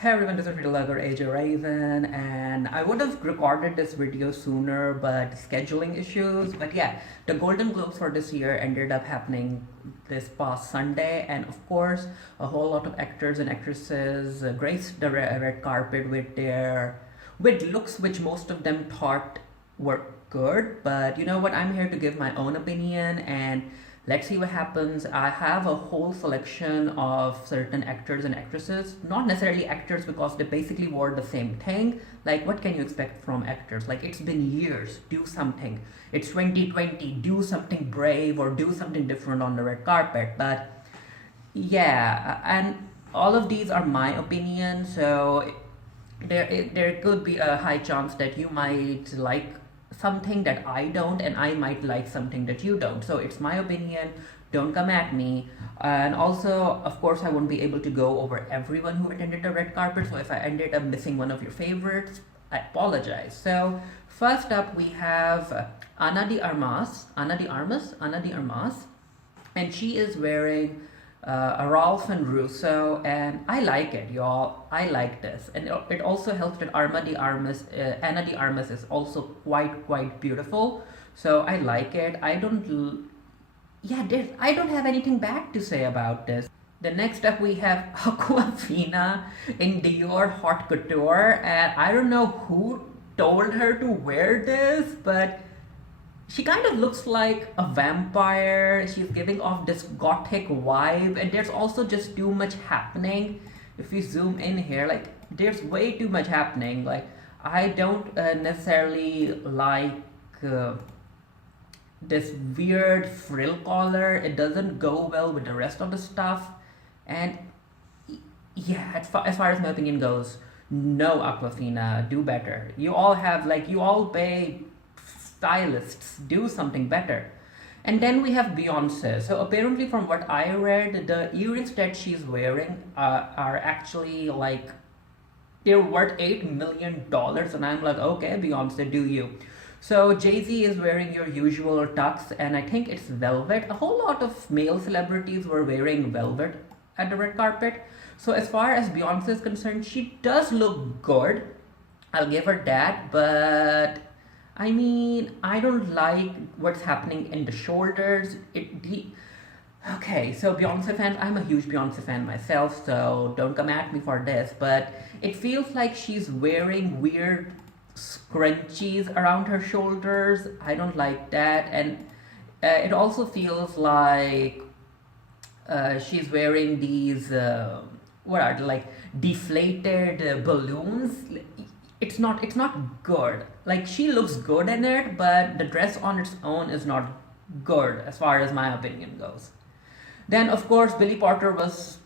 Hey everyone, this is Videologger AJ Raven, and I would have recorded this video sooner, but scheduling issues. But yeah, the Golden Globes for this year ended up happening this past Sunday, and of course, a whole lot of actors and actresses graced the red carpet with looks which most of them thought were good. But you know what? I'm here to give my own opinion and let's see what happens. I have a whole selection of certain actors and actresses, not necessarily actors because they basically wore the same thing. Like, what can you expect from actors? Like, it's been years, do something. It's 2020, do something brave or do something different on the red carpet. But yeah, and all of these are my opinion, so there could be a high chance that you might like something that I don't, and I might like something that you don't. So it's my opinion. Don't come at me. And also, of course, I won't be able to go over everyone who attended the red carpet. So if I ended up missing one of your favorites, I apologize. So first up, we have Ana de Armas, and she is wearing a Ralph and Russo, and I like it, y'all. I like this, and it also helps that Ana de Armas is also quite beautiful. So I like it. Yeah, I don't have anything bad to say about this. The next up we have Aquafina in Dior Haute Couture, and I don't know who told her to wear this, but she kind of looks like a vampire. She's giving off this gothic vibe, and there's also just too much happening. If we zoom in here, like there's way too much happening. Like I don't necessarily like this weird frill collar. It doesn't go well with the rest of the stuff, and yeah, as far as my opinion goes, no, Aquafina, do better. You all pay stylists, do something better. And then we have Beyonce. So apparently, from what I read, the earrings that she's wearing are actually like they're worth $8 million, and I'm like, okay, Beyonce, do you? So Jay-Z is wearing your usual tux, and I think it's velvet. A whole lot of male celebrities were wearing velvet at the red carpet. So as far as Beyonce is concerned, she does look good. I'll give her that, but I mean, I don't like what's happening in the shoulders. Okay, so Beyonce fans, I'm a huge Beyonce fan myself, so don't come at me for this, but it feels like she's wearing weird scrunchies around her shoulders. I don't like that, and it also feels like she's wearing these what are they, like deflated balloons. It's not good. Like she looks good in it, but the dress on its own is not good as far as my opinion goes. Then of course Billy Porter was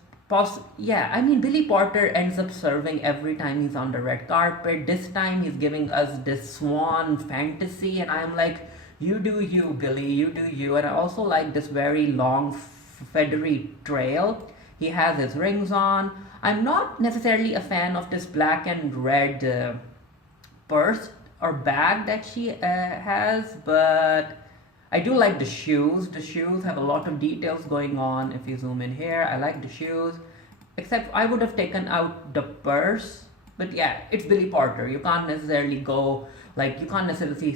yeah, I mean Billy Porter ends up serving every time he's on the red carpet. This time he's giving us this swan fantasy, and I'm like, you do you, Billy, you do you. And I also like this very long feathery trail. He has his rings on. I'm not necessarily a fan of this black and red purse or bag that she has, but I do like the shoes. The shoes have a lot of details going on. If you zoom in here, I like the shoes. Except I would have taken out the purse. But yeah, it's Billy Porter. You can't necessarily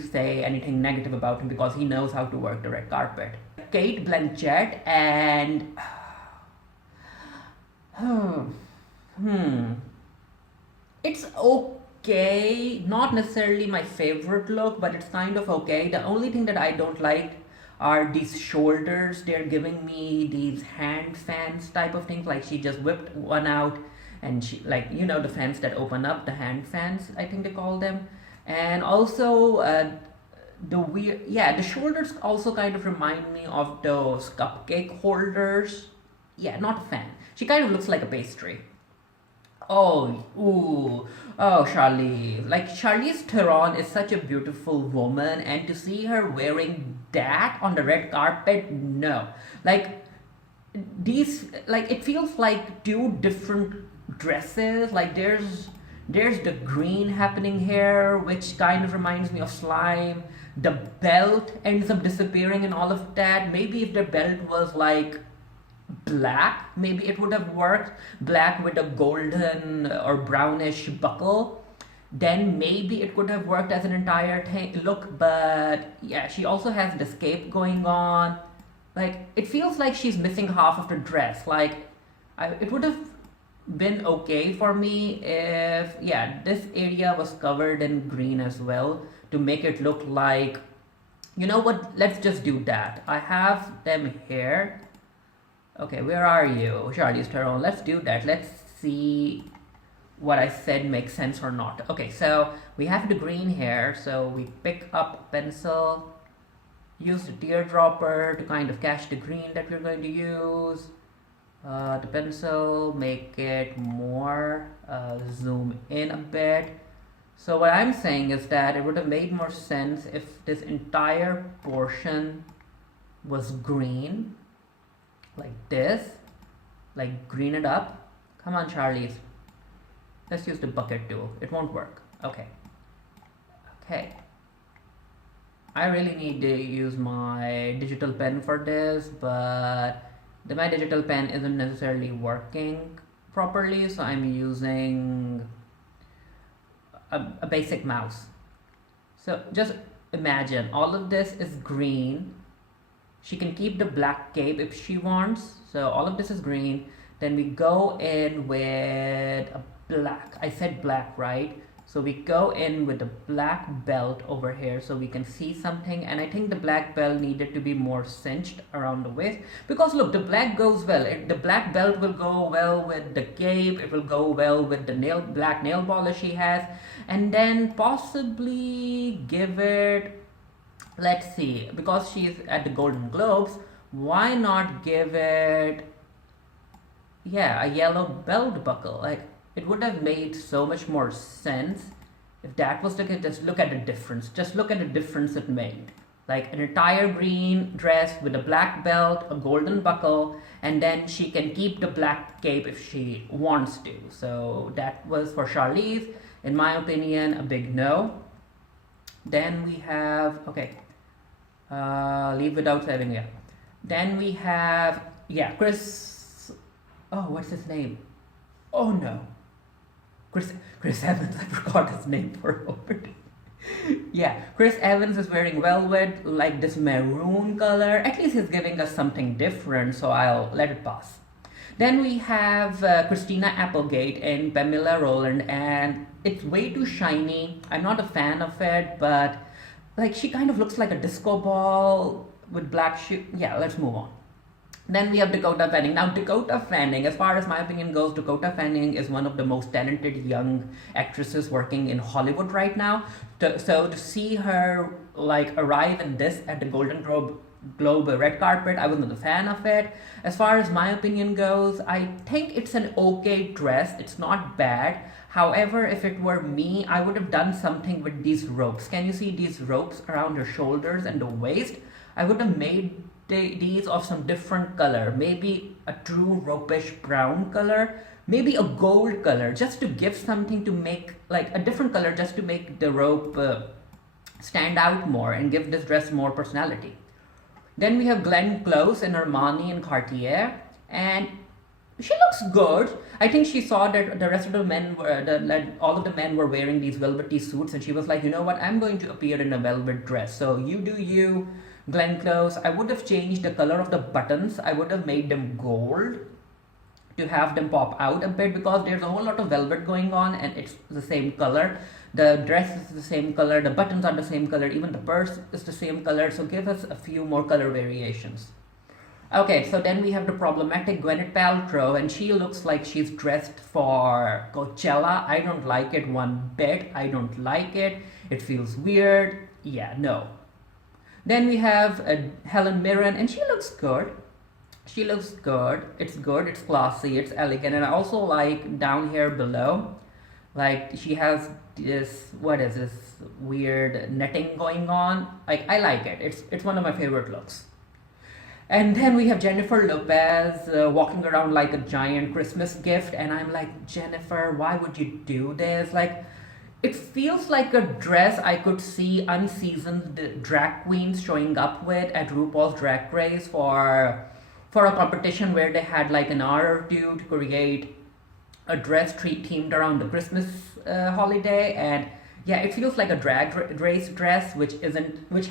say anything negative about him because he knows how to work the red carpet. Kate Blanchett and hmm, it's okay. Not necessarily my favorite look, but it's kind of okay. The only thing that I don't like are these shoulders. They're giving me these hand fans type of things. Like she just whipped one out, and she, like, you know, the fans that open up, the hand fans, I think they call them. And also the shoulders also kind of remind me of those cupcake holders. Yeah, not a fan. She kind of looks like a pastry. Oh, ooh, oh, Charlize. Like, Charlize Theron is such a beautiful woman, and to see her wearing that on the red carpet, no. Like, it feels like two different dresses. Like, there's the green happening here, which kind of reminds me of slime. The belt ends up disappearing and all of that. Maybe if the belt was like black, maybe it would have worked. Black with a golden or brownish buckle. Then maybe it could have worked as an entire look, but yeah, she also has the scape going on. Like, it feels like she's missing half of the dress. Like, it would have been okay for me if, yeah, this area was covered in green as well to make it look like, you know what, let's just do that. I have them here. Okay, where are you? Charlize Theron, let's do that. Let's see what I said makes sense or not. Okay, so we have the green here, so we pick up pencil, use the teardropper to kind of catch the green that we're going to use. The pencil, make it more, zoom in a bit. So what I'm saying is that it would have made more sense if this entire portion was green, like this, like green it up. Come on, Charlize. Let's use the bucket tool. It won't work. Okay. Okay. I really need to use my digital pen for this, but my digital pen isn't necessarily working properly, so I'm using a basic mouse. So just imagine all of this is green. She can keep the black cape if she wants. So all of this is green. Then we go in with a black. I said black, right? So we go in with the black belt over here so we can see something, and I think the black belt needed to be more cinched around the waist, because look, the black goes well. The black belt will go well with the cape, it will go well with the black nail polish she has, and then possibly give it, let's see, because she's at the Golden Globes, why not give it, yeah, a yellow belt buckle? Like, it would have made so much more sense if that was the case. Just look at the difference. Just look at the difference it made. Like an entire green dress with a black belt, a golden buckle, and then she can keep the black cape if she wants to. So that was for Charlize, in my opinion, a big no. Then we have, okay, leave without saving, yeah. Then we have, yeah, Chris, oh, what's his name? Oh no. Chris Evans, I forgot his name for a moment. Yeah, Chris Evans is wearing velvet, like this maroon color. At least he's giving us something different, so I'll let it pass. Then we have Christina Applegate and Pamela Roland, and it's way too shiny. I'm not a fan of it, but like she kind of looks like a disco ball with black shoe. Yeah, let's move on. Then we have Dakota Fanning. Now, Dakota Fanning, as far as my opinion goes, Dakota Fanning is one of the most talented young actresses working in Hollywood right now. So to see her like arrive in this at the Golden Globe red carpet, I wasn't a fan of it. As far as my opinion goes, I think it's an okay dress. It's not bad. However, if it were me, I would have done something with these ropes. Can you see these ropes around her shoulders and the waist? I would have made these of some different color, maybe a true ropish brown color, maybe a gold color, just to give something, to make like a different color, just to make the rope stand out more and give this dress more personality. Then we have Glenn Close in Armani and Cartier, and she looks good. I think she saw that the rest of the men were, all of the men were wearing these velvety suits, and she was like, you know what, I'm going to appear in a velvet dress. So you do you, Glenn Close. I would have changed the color of the buttons. I would have made them gold to have them pop out a bit, because there's a whole lot of velvet going on and it's the same color. The dress is the same color, the buttons are the same color, even the purse is the same color. So give us a few more color variations. Okay, so then we have the problematic Gwyneth Paltrow, and she looks like she's dressed for Coachella. I don't like it one bit. I don't like it. It feels weird. Yeah, no. Then we have Helen Mirren, and she looks good. She looks good. It's good. It's classy. It's elegant. And I also like down here below, like she has this, what is this weird netting going on. Like, I like it. It's one of my favorite looks. And then we have Jennifer Lopez walking around like a giant Christmas gift, and I'm like, Jennifer, why would you do this? Like, it feels like a dress I could see unseasoned drag queens showing up with at RuPaul's Drag Race for for a competition where they had like an hour or two to create a dress themed around the Christmas holiday, and yeah, it feels like a race dress, which isn't, which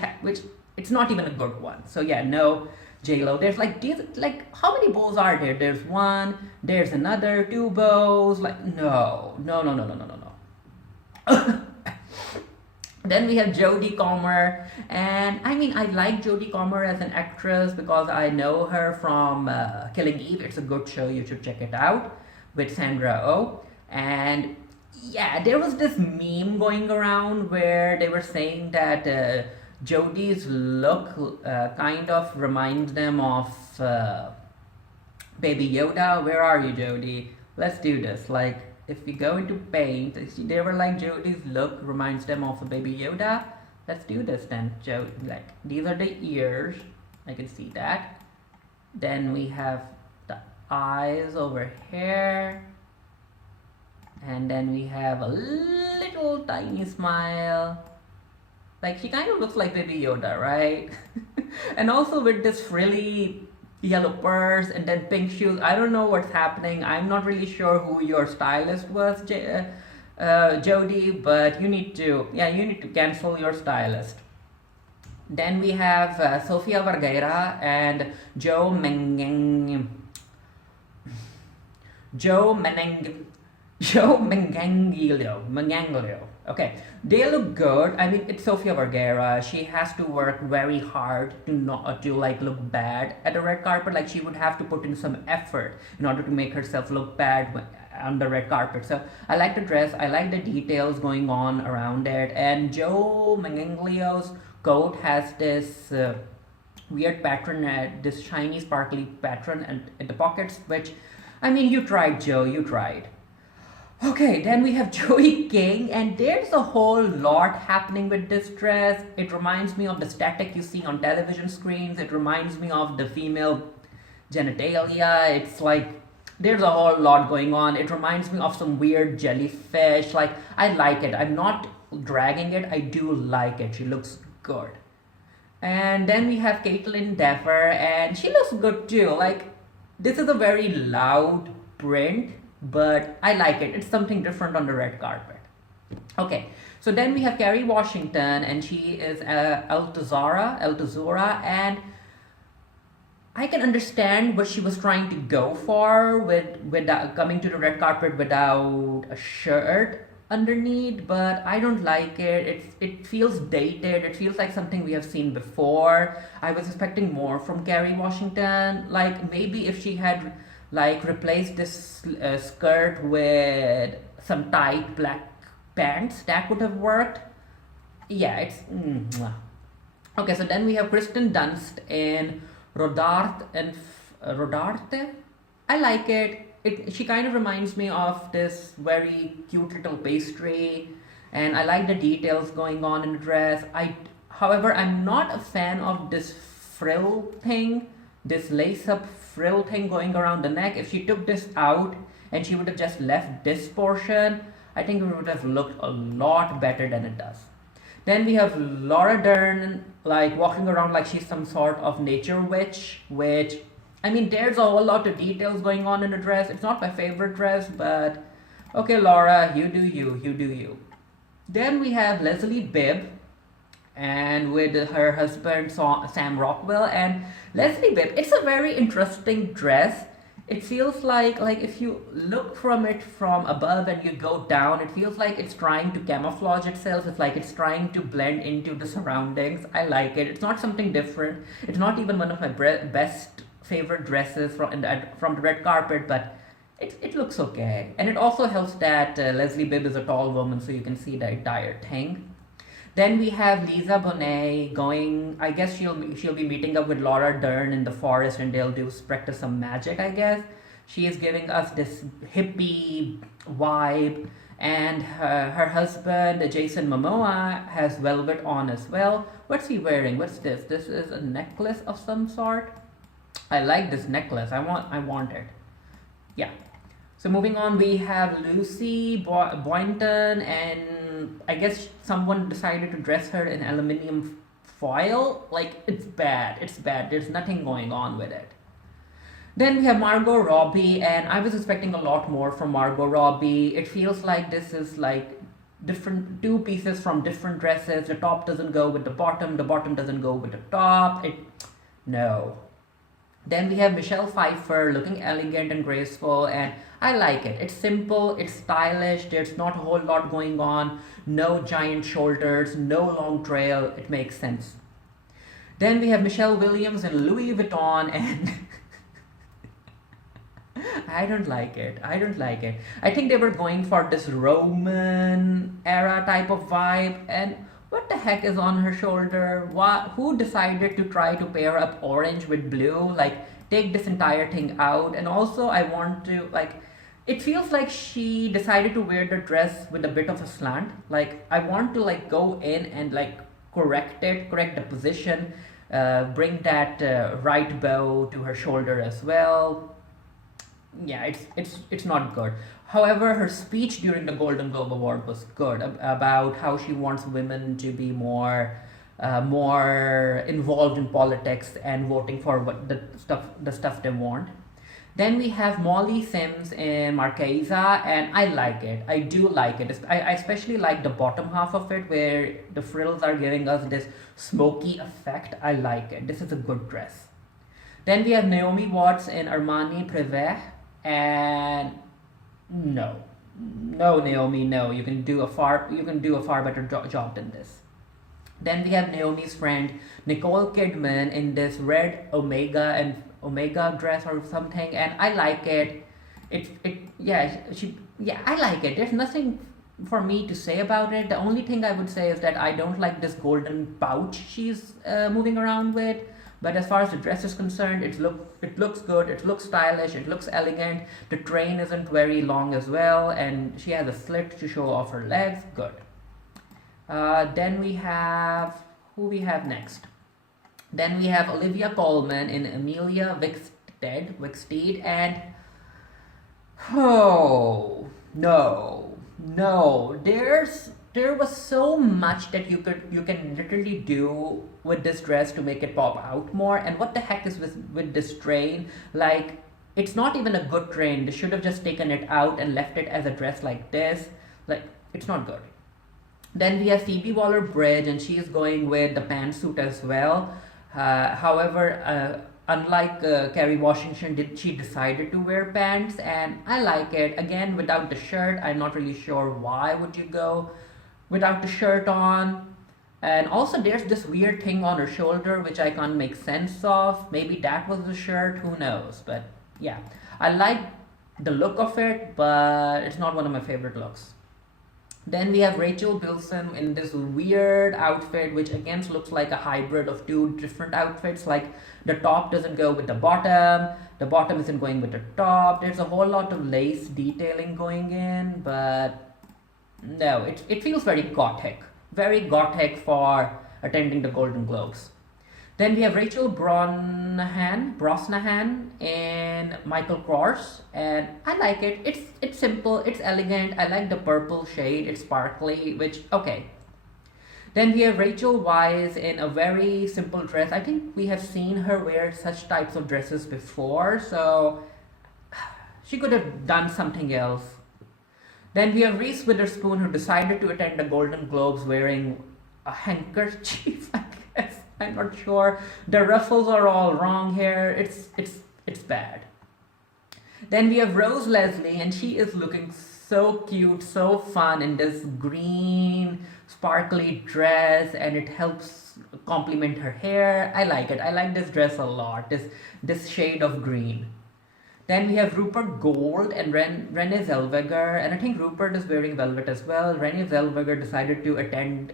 it's not even a good one. So yeah, no, J Lo. There's like these, like how many bows are there? There's one, there's another, two bows. Like no, no, no, no, no, no, no, no. Then we have Jodie Comer, and I mean, I like Jodie Comer as an actress because I know her from Killing Eve. It's a good show, you should check it out, with Sandra Oh. And yeah, there was this meme going around where they were saying that Jodie's look kind of reminds them of Baby Yoda. Where are you, Jodie? Let's do this. Like, if we go into paint, they were like, Jodie's look reminds them of a Baby Yoda. Let's do this then. Like, these are the ears. I can see that. Then we have the eyes over here. And then we have a little tiny smile. Like, she kind of looks like Baby Yoda, right? And also with this frilly yellow purse and then pink shoes. I don't know what's happening. I'm not really sure who your stylist was, Jodie, but you need to cancel your stylist. Then we have Sofia Vergara and Joe Manganiello. Okay, they look good. I mean, it's Sofia Vergara. She has to work very hard to not to like look bad at the red carpet. Like, she would have to put in some effort in order to make herself look bad on the red carpet. So I like the dress. I like the details going on around it. And Joe Manganiello's coat has this weird pattern, this shiny, sparkly pattern, and in the pockets. Which, I mean, you tried, Joe. You tried. Okay, then we have Joey King, and there's a whole lot happening with this dress. It reminds me of the static you see on television screens. It reminds me of the female genitalia. It's like there's a whole lot going on. It reminds me of some weird jellyfish. Like, I like it. I'm not dragging it. I do like it. She looks good. And then we have Caitlin Dever, and she looks good too. Like, this is a very loud print, but I like it. It's something different on the red carpet. Okay, so then we have Kerry Washington, and she is Altazura, and I can understand what she was trying to go for with coming to the red carpet without a shirt underneath, but I don't like it. It feels dated. It feels like something we have seen before. I was expecting more from Kerry Washington. Like, maybe if she had like replace this skirt with some tight black pants, that would have worked. Yeah, it's okay. So then we have Kristen Dunst in Rodarte. I like it. She kind of reminds me of this very cute little pastry, and I like the details going on in the dress. However, I'm not a fan of this frill thing, this lace-up frill thing going around the neck. If she took this out and she would have just left this portion, I think it would have looked a lot better than it does. Then we have Laura Dern, like walking around like she's some sort of nature witch, which, I mean, there's a whole lot of details going on in the dress. It's not my favorite dress, but okay, Laura, you do you, you do you. Then we have Leslie Bibb, and with her husband Sam Rockwell. And Leslie Bibb, it's a very interesting dress. It feels like if you look from it from above and you go down, it feels like it's trying to camouflage itself. It's like it's trying to blend into the surroundings. I like it. It's not something different. It's not even one of my best favorite dresses from the red carpet, but it looks okay. And it also helps that Leslie Bibb is a tall woman, so you can see the entire thing. Then we have Lisa Bonet going. I guess she'll be meeting up with Laura Dern in the forest, and they'll practice some magic, I guess. She is giving us this hippie vibe, and her husband Jason Momoa has velvet on as well. What's he wearing? What's this? This is a necklace of some sort. I like this necklace. I want it. Yeah. So moving on, we have Lucy Boynton, and I guess someone decided to dress her in aluminium foil. Like, it's bad. It's bad. There's nothing going on with it. Then we have Margot Robbie, and I was expecting a lot more from Margot Robbie. It feels like this is like different two pieces from different dresses. The top doesn't go with the bottom doesn't go with the top. It no. Then we have Michelle Pfeiffer looking elegant and graceful, and I like it. It's simple, it's stylish, there's not a whole lot going on, no giant shoulders, no long trail. It makes sense. Then we have Michelle Williams in Louis Vuitton, and I don't like it. I don't like it. I think they were going for this Roman era type of vibe, and what the heck is on her shoulder? What? Who decided to try to pair up orange with blue? Like, take this entire thing out. And also, I want to like. It feels like she decided to wear the dress with a bit of a slant. Like, I want to like go in and like correct the position, bring that right bow to her shoulder as well. Yeah, it's not good. However, her speech during the Golden Globe Award was good about how she wants women to be more involved in politics and voting for what the stuff they want. Then we have Molly Sims in Marquesa, and I like it. I do like it. I especially like the bottom half of it where the frills are giving us this smoky effect. I like it. This is a good dress. Then we have Naomi Watts in Armani Privé, and no, no, Naomi, no. You can do a far better job than this. Then we have Naomi's friend Nicole Kidman in this red Omega dress or something, and I like it. Yeah, I like it. There's nothing for me to say about it. The only thing I would say is that I don't like this golden pouch she's moving around with. But as far as the dress is concerned, it looks good. It looks stylish. It looks elegant. The train isn't very long as well, and she has a slit to show off her legs. Good. Then we have who we have next. Then we have Olivia Colman in Amelia Wicksteed, and oh no, no, there was so much that you can literally do with this dress to make it pop out more. And what the heck is with this train? Like, it's not even a good train. They should have just taken it out and left it as a dress like this. Like, it's not good. Then we have Phoebe Waller-Bridge, and she is going with the pantsuit as well. However, unlike Kerry Washington, she decided to wear pants, and I like it. Again, without the shirt, I'm not really sure why would you go without the shirt on. And also, there's this weird thing on her shoulder which I can't make sense of. Maybe that was the shirt. Who knows? But yeah, I like the look of it, but it's not one of my favorite looks. Then we have Rachel Bilson in this weird outfit, which again looks like a hybrid of two different outfits. Like, the top doesn't go with the bottom isn't going with the top. There's a whole lot of lace detailing going in, but no, it feels very gothic for attending the Golden Globes. Then we have Rachel Brosnahan in Michael Kors, and I like it. It's simple, it's elegant. I like the purple shade. It's sparkly, which okay. Then we have Rachel Weisz in a very simple dress. I think we have seen her wear such types of dresses before, so she could have done something else. Then we have Reese Witherspoon, who decided to attend the Golden Globes wearing a handkerchief, I guess. I'm not sure. The ruffles are all wrong here. It's bad. Then we have Rose Leslie, and she is looking so cute, so fun in this green sparkly dress, and it helps complement her hair. I like it. I like this dress a lot. This shade of green. Then we have Rupert Gold and Renee Zellweger, and I think Rupert is wearing velvet as well. Renee Zellweger decided to attend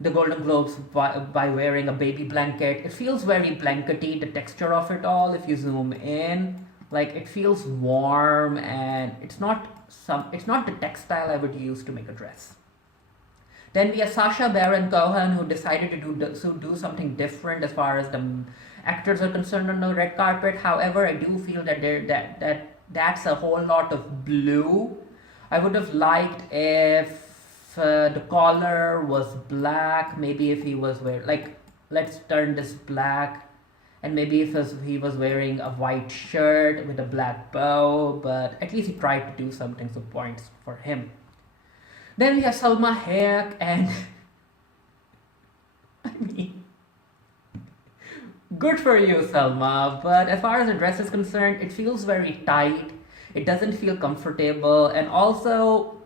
the Golden Globes by wearing a baby blanket. It feels very blankety, the texture of it all, if you zoom in. Like, it feels warm, and it's not the textile I would use to make a dress. Then we have Sacha Baron Cohen, who decided to do something different as far as the actors are concerned on the red carpet. However, I do feel that's a whole lot of blue. I would have liked if the collar was black. Maybe if he was wearing, like, let's turn this black And maybe if he was wearing a white shirt with a black bow, but at least he tried to do something, so points for him. Then we have Salma Hayek, and I mean, good for you, Salma. But as far as the dress is concerned, it feels very tight. It doesn't feel comfortable, and also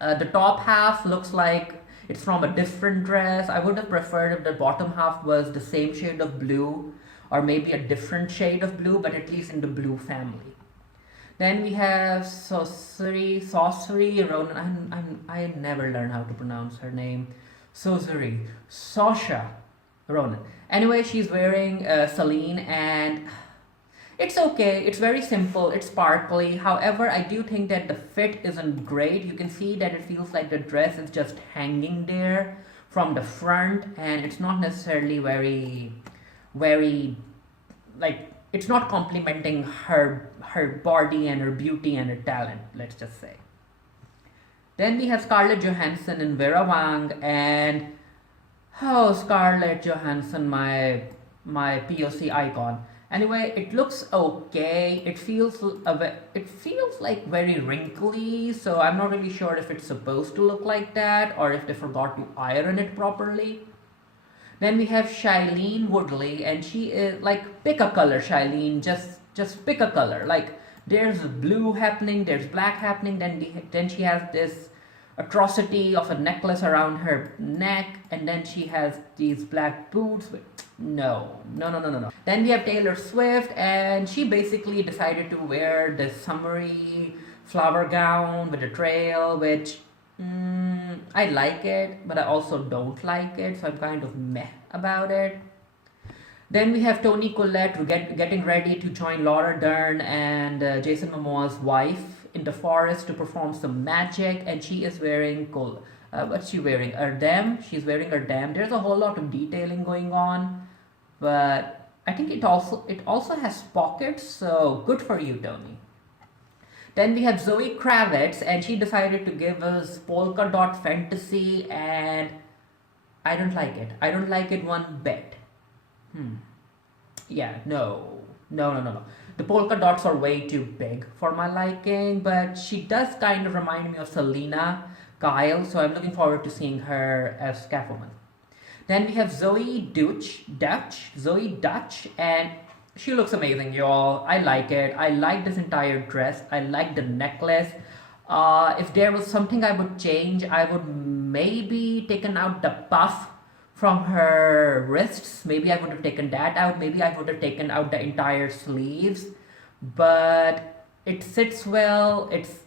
the top half looks like it's from a different dress. I would have preferred if the bottom half was the same shade of blue, or maybe a different shade of blue, but at least in the blue family. Then we have Sorcery Ronan. I never learned how to pronounce her name. Sasha Ronan. Anyway, she's wearing Celine, and it's okay. It's very simple. It's sparkly. However, I do think that the fit isn't great. You can see that it feels like the dress is just hanging there from the front, and it's not necessarily very like, it's not complimenting her body and her beauty and her talent, let's just say. Then we have Scarlett Johansson and Vera Wang, and oh, Scarlett Johansson, my POC icon. Anyway, it looks okay. It feels like very wrinkly, so I'm not really sure if it's supposed to look like that or if they forgot to iron it properly. Then we have Shailene Woodley, and she is like, pick a color, Shailene. Just pick a color. Like, there's blue happening, there's black happening. Then she has this atrocity of a necklace around her neck, and then she has these black boots. No. Then we have Taylor Swift, and she basically decided to wear this summery flower gown with a trail, which I like it, but I also don't like it, so I'm kind of meh about it. Then we have Toni Collette getting ready to join Laura Dern and Jason Momoa's wife in the forest to perform some magic, and she is wearing what's she wearing? Erdem. She's wearing Erdem. There's a whole lot of detailing going on, but I think it also has pockets, so good for you, Toni. Then we have Zoe Kravitz, and she decided to give us polka dot fantasy, and I don't like it. I don't like it one bit. Yeah, no. The polka dots are way too big for my liking, but she does kind of remind me of Selena Kyle, so I'm looking forward to seeing her as Catwoman. Then we have Zoe Dutch, and she looks amazing, y'all. I like it. I like this entire dress. I like the necklace. If there was something I would change, I would maybe taken out the puff from her wrists. Maybe I would have taken that out. Maybe I would have taken out the entire sleeves. But it sits well. It's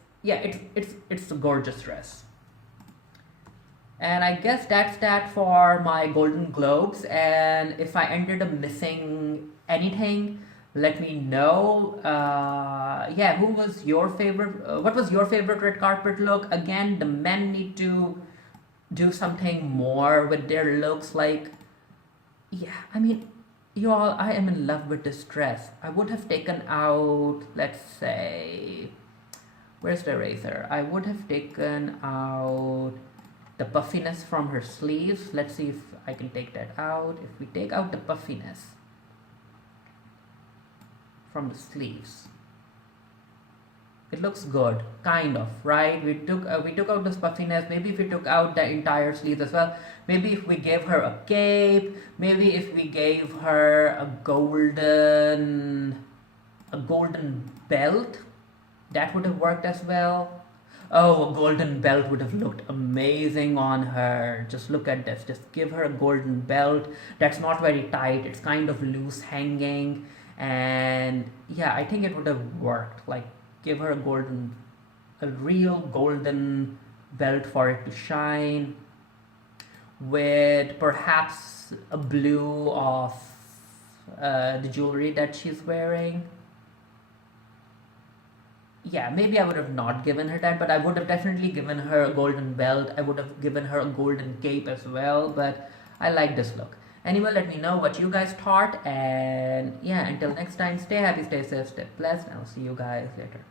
a gorgeous dress. And I guess that's that for my Golden Globes. And if I ended up missing anything, let me know. Who was your favorite? What was your favorite red carpet look? Again, the men need to do something more with their looks. Like, I mean, you all, I am in love with this dress. I would have taken out, let's say, where's the eraser? I would have taken out the puffiness from her sleeves. Let's see if I can take that out. If we take out the puffiness from the sleeves, it looks good, kind of, right? We took out this puffiness. Maybe if we took out the entire sleeves as well. Maybe if we gave her a cape. Maybe if we gave her a golden belt, that would have worked as well. Oh, a golden belt would have looked amazing on her. Just look at this. Just give her a golden belt that's not very tight. It's kind of loose hanging. And yeah, I think it would have worked. Like, give her a real golden belt for it to shine, with perhaps a blue of the jewelry that she's wearing. Yeah, maybe I would have not given her that, but I would have definitely given her a golden belt. I would have given her a golden cape as well, but I like this look. Anyway, let me know what you guys thought, and yeah, until next time, stay happy, stay safe, stay blessed, and I'll see you guys later.